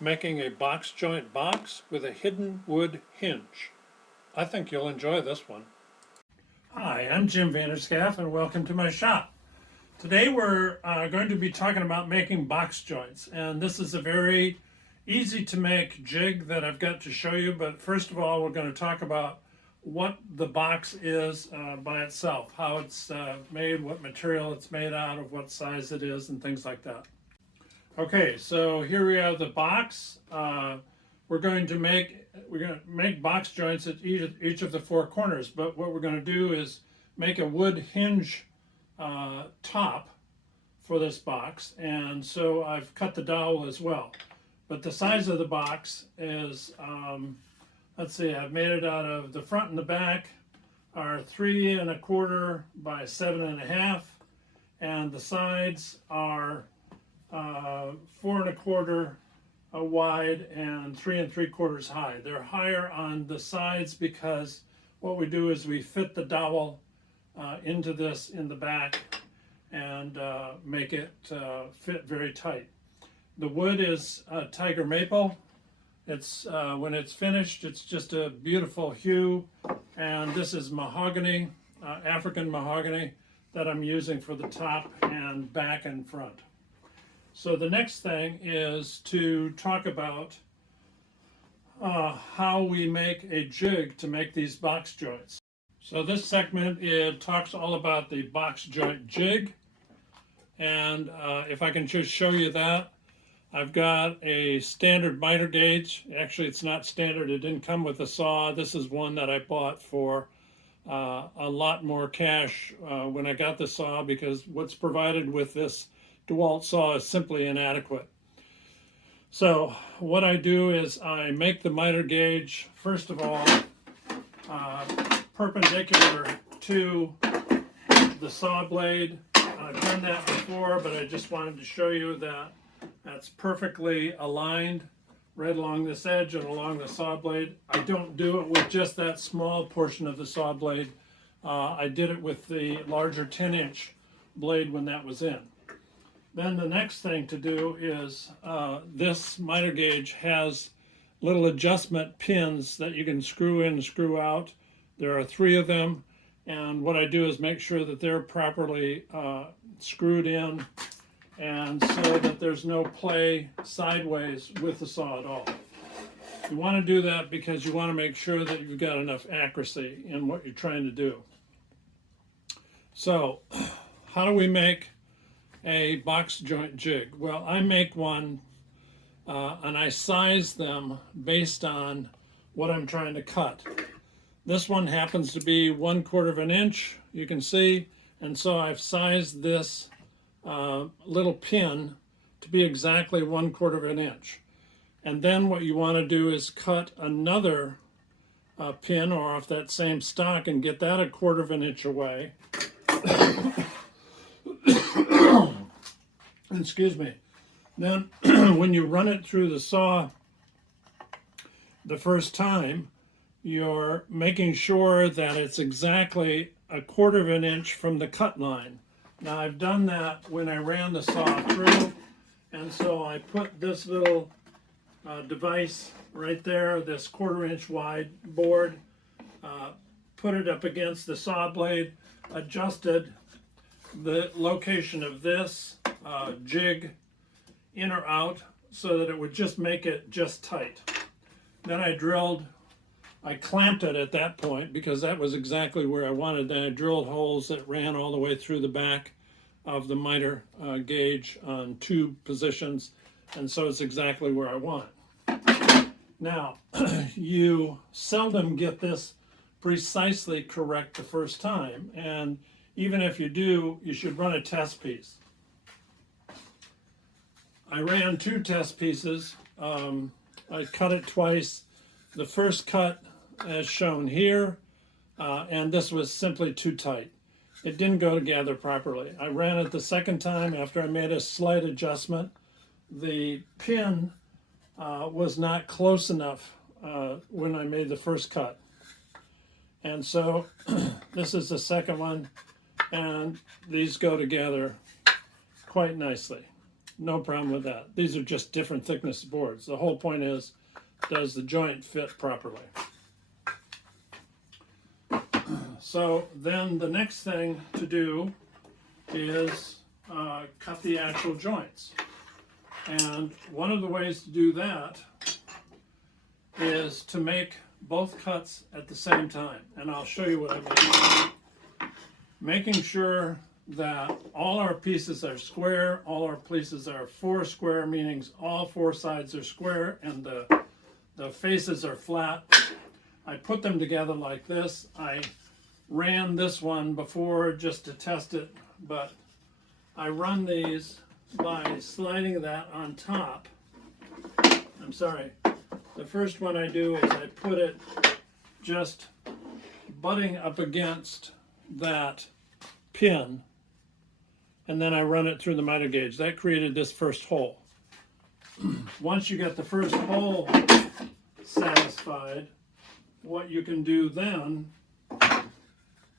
making a box joint box with a hidden wood hinge. I think you'll enjoy this one. Hi, I'm Jim Vanderschaff and welcome to my shop. Today we're going to be talking about making box joints, and this is a very easy to make jig that I've got to show you, but first of all we're going to talk about what the box is by itself, how it's made, what material it's made out of, what size it is, and things like that. Okay, so here we have the box. We're going to make box joints at each of the four corners, but what we're going to do is make a wood hinge top for this box, and so I've cut the dowel as well. But the size of the box is, let's see, I've made it out of the front and the back are 3 1/4 by 7 1/2, and the sides are 4 1/4 wide and 3 3/4 high. They're higher on the sides because what we do is we fit the dowel into this in the back and make it fit very tight. The wood is tiger maple. It's when it's finished, it's just a beautiful hue, and this is mahogany, African mahogany, that I'm using for the top and back and front. So the next thing is to talk about how we make a jig to make these box joints. So this segment, it talks all about the box joint jig, and if I can just show you that, I've got a standard miter gauge. Actually, it's not standard, it didn't come with a saw. This is one that I bought for a lot more cash when I got the saw, because what's provided with this DeWalt saw is simply inadequate. So what I do is I make the miter gauge, first of all, perpendicular to the saw blade. I've done that before, but I just wanted to show you that that's perfectly aligned right along this edge and along the saw blade. I don't do it with just that small portion of the saw blade. I did it with the larger 10-inch blade when that was in. Then the next thing to do is this miter gauge has little adjustment pins that you can screw in and screw out. There are 3 of them, and what I do is make sure that they're properly screwed in, and so that there's no play sideways with the saw at all. You want to do that because you want to make sure that you've got enough accuracy in what you're trying to do. So how do we make a box joint jig? Well, I make one and I size them based on what I'm trying to cut. This one happens to be 1/4 inch, you can see, and so I've sized this little pin to be exactly 1/4 inch. And then what you want to do is cut another pin or off that same stock and get that 1/4 inch away. Excuse me. Then when you run it through the saw the first time, you're making sure that it's exactly 1/4 inch from the cut line. Now I've done that when I ran the saw through, and so I put this little device right there, this 1/4 inch wide board, put it up against the saw blade, adjusted the location of this jig in or out so that it would just make it just tight. Then I clamped it at that point because that was exactly where I wanted. Then I drilled holes that ran all the way through the back of the miter gauge on 2 positions, and so it's exactly where I want it. Now, you seldom get this precisely correct the first time, and even if you do, you should run a test piece. I ran 2 test pieces. I cut it twice. The first cut as shown here, and this was simply too tight. It didn't go together properly. I ran it the second time after I made a slight adjustment. The pin was not close enough when I made the first cut. And so this is the second one, and these go together quite nicely. no problem with that. These are just different thickness boards. The whole point is, does the joint fit properly? So then the next thing to do is cut the actual joints. And one of the ways to do that is to make both cuts at the same time. And I'll show you what I mean. Making sure that all our pieces are square, all our pieces are 4 square, meaning all 4 sides are square and the faces are flat. I put them together like this. I ran this one before just to test it, but I run these by sliding that on top. I'm sorry. The first one I do is I put it just butting up against that pin, and then I run it through the miter gauge. That created this first hole. Once you get the first hole satisfied, what you can do then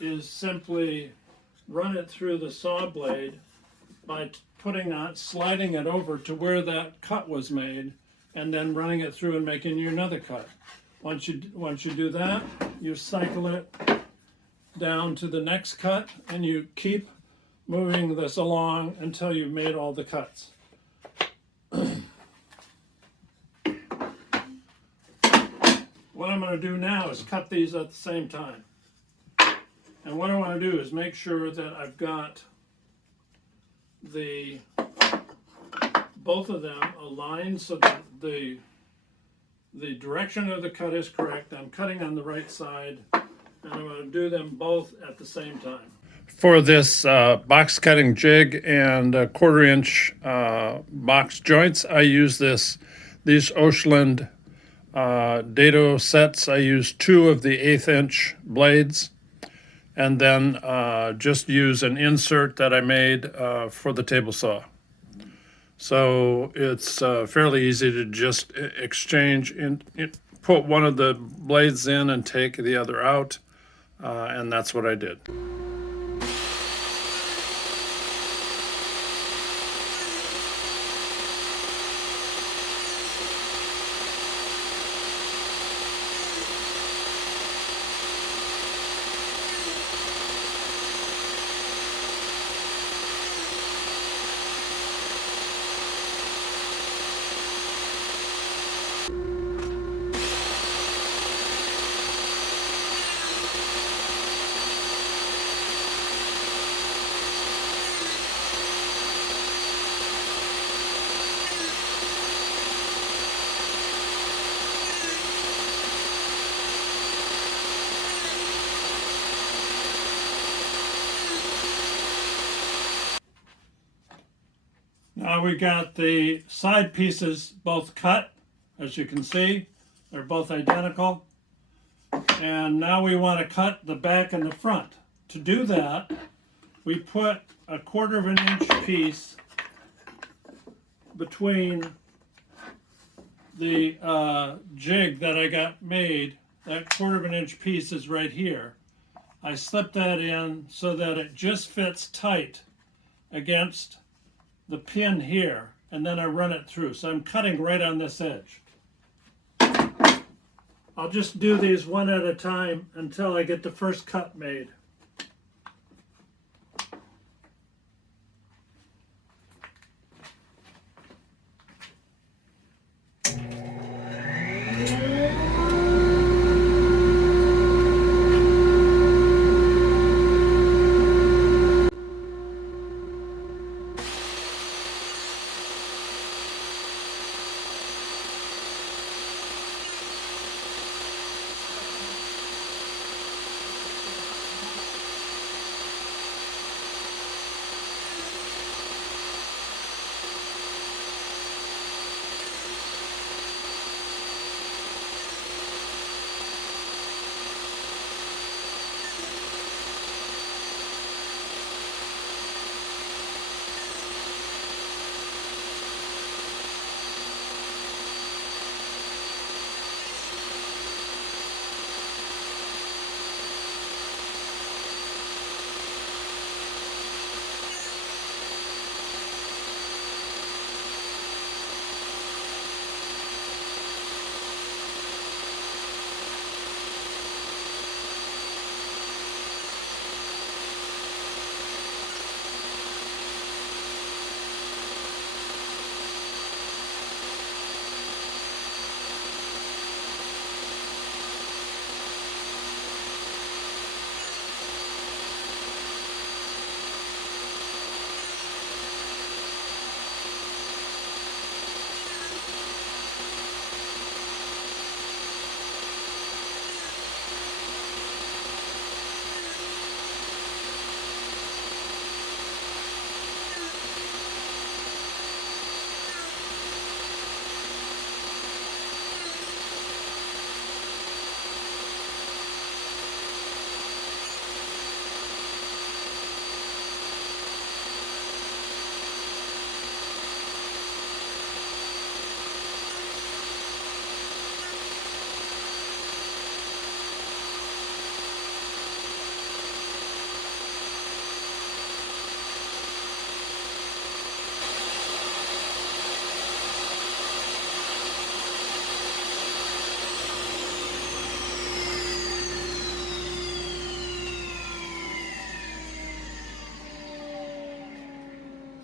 is simply run it through the saw blade by sliding it over to where that cut was made, and then running it through and making you another cut. Once you do that, you cycle it down to the next cut, and you keep moving this along until you've made all the cuts. What I'm going to do now is cut these at the same time. And what I want to do is make sure that I've got both of them aligned so that the direction of the cut is correct. I'm cutting on the right side, and I'm going to do them both at the same time. For this box cutting jig and 1/4 inch box joints, I use these Oshland dado sets. I use 2 of the 1/8 inch blades, and then just use an insert that I made for the table saw. So it's fairly easy to just exchange, put one of the blades in and take the other out, and that's what I did. Now we got the side pieces both cut, as you can see. They're both identical. And now we want to cut the back and the front. To do that, we put a 1/4 inch piece between the jig that I got made. That 1/4 inch piece is right here. I slip that in so that it just fits tight against the pin here, and then I run it through. So I'm cutting right on this edge. I'll just do these one at a time until I get the first cut made.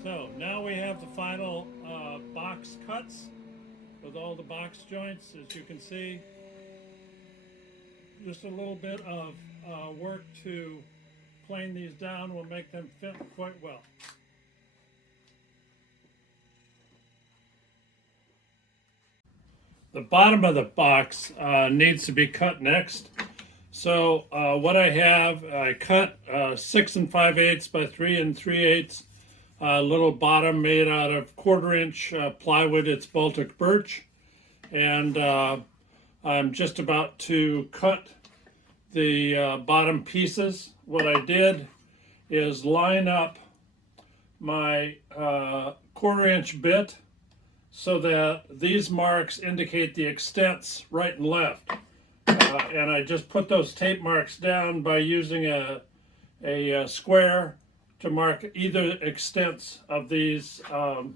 So now we have the final box cuts with all the box joints. As you can see, just a little bit of work to plane these down will make them fit quite well. The bottom of the box needs to be cut next. So what I have, I cut 6 5/8 by 3 3/8 little bottom made out of 1/4 inch plywood. It's Baltic birch, and I'm just about to cut the bottom pieces. What I did is line up my 1/4 inch bit so that these marks indicate the extents right and left. And I just put those tape marks down by using a square to mark either extents of these, of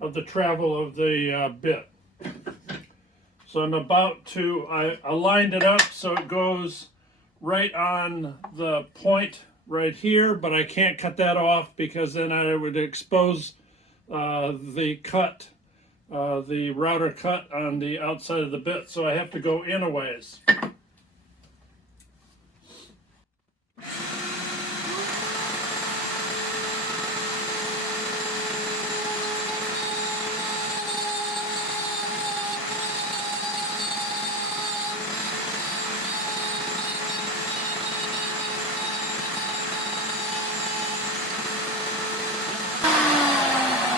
the travel of the bit. So I'm about to, I lined it up so it goes right on the point right here, but I can't cut that off because then I would expose the cut, the router cut on the outside of the bit, so I have to go in a ways.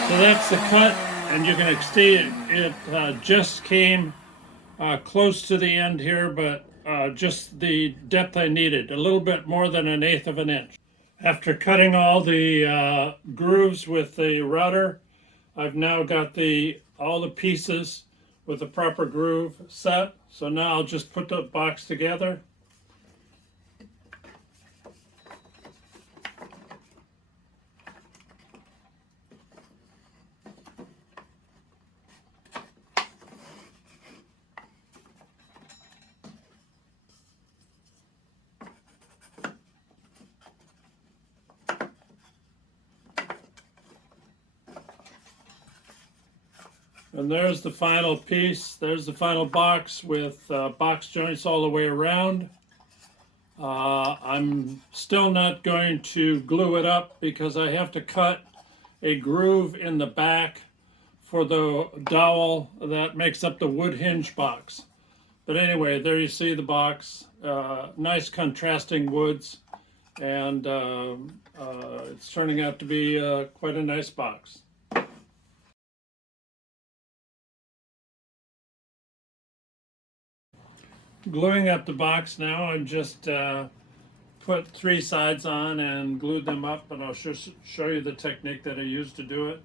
So that's the cut, and you can see it just came close to the end here, but just the depth I needed, a little bit more than 1/8 of an inch. After cutting all the grooves with the router, I've now got all the pieces with the proper groove set. So now I'll just put the box together. And there's the final piece. There's the final box with box joints all the way around. I'm still not going to glue it up because I have to cut a groove in the back for the dowel that makes up the wood hinge box. But anyway, there you see the box. Nice contrasting woods, and it's turning out to be quite a nice box. Gluing up the box now, I've just put 3 sides on and glued them up, and I'll show you the technique that I used to do it.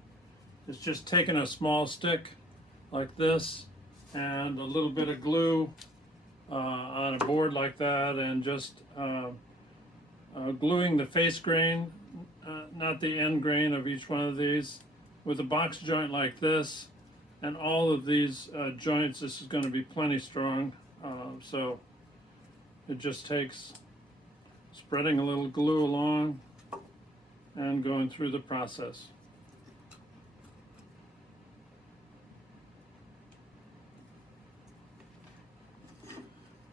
It's just taking a small stick like this and a little bit of glue on a board like that, and just gluing the face grain, not the end grain of each one of these, with a box joint like this. And all of these joints, this is going to be plenty strong. So it just takes spreading a little glue along and going through the process.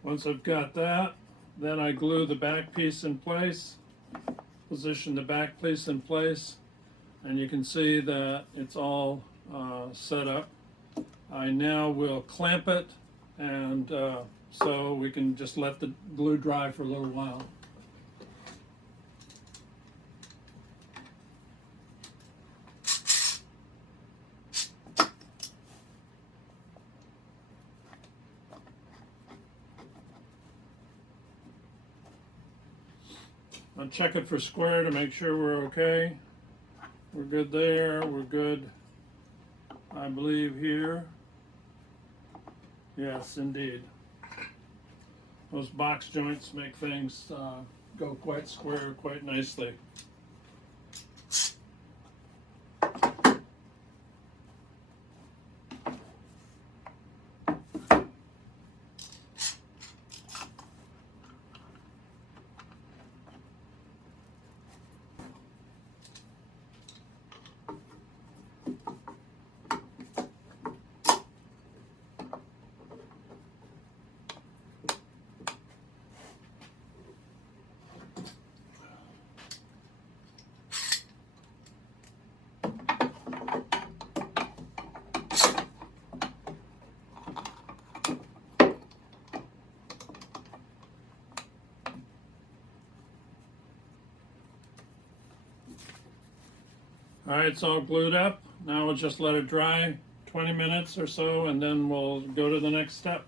Once I've got that, then I glue the back piece in place, position the back piece in place, and you can see that it's all set up. I now will clamp it, and so we can just let the glue dry for a little while. I'll check it for square to make sure we're okay. We're good there, we're good, I believe, here. Yes, indeed. Those box joints make things go quite square, quite nicely. All right, it's all glued up. Now we'll just let it dry 20 minutes or so, and then we'll go to the next step.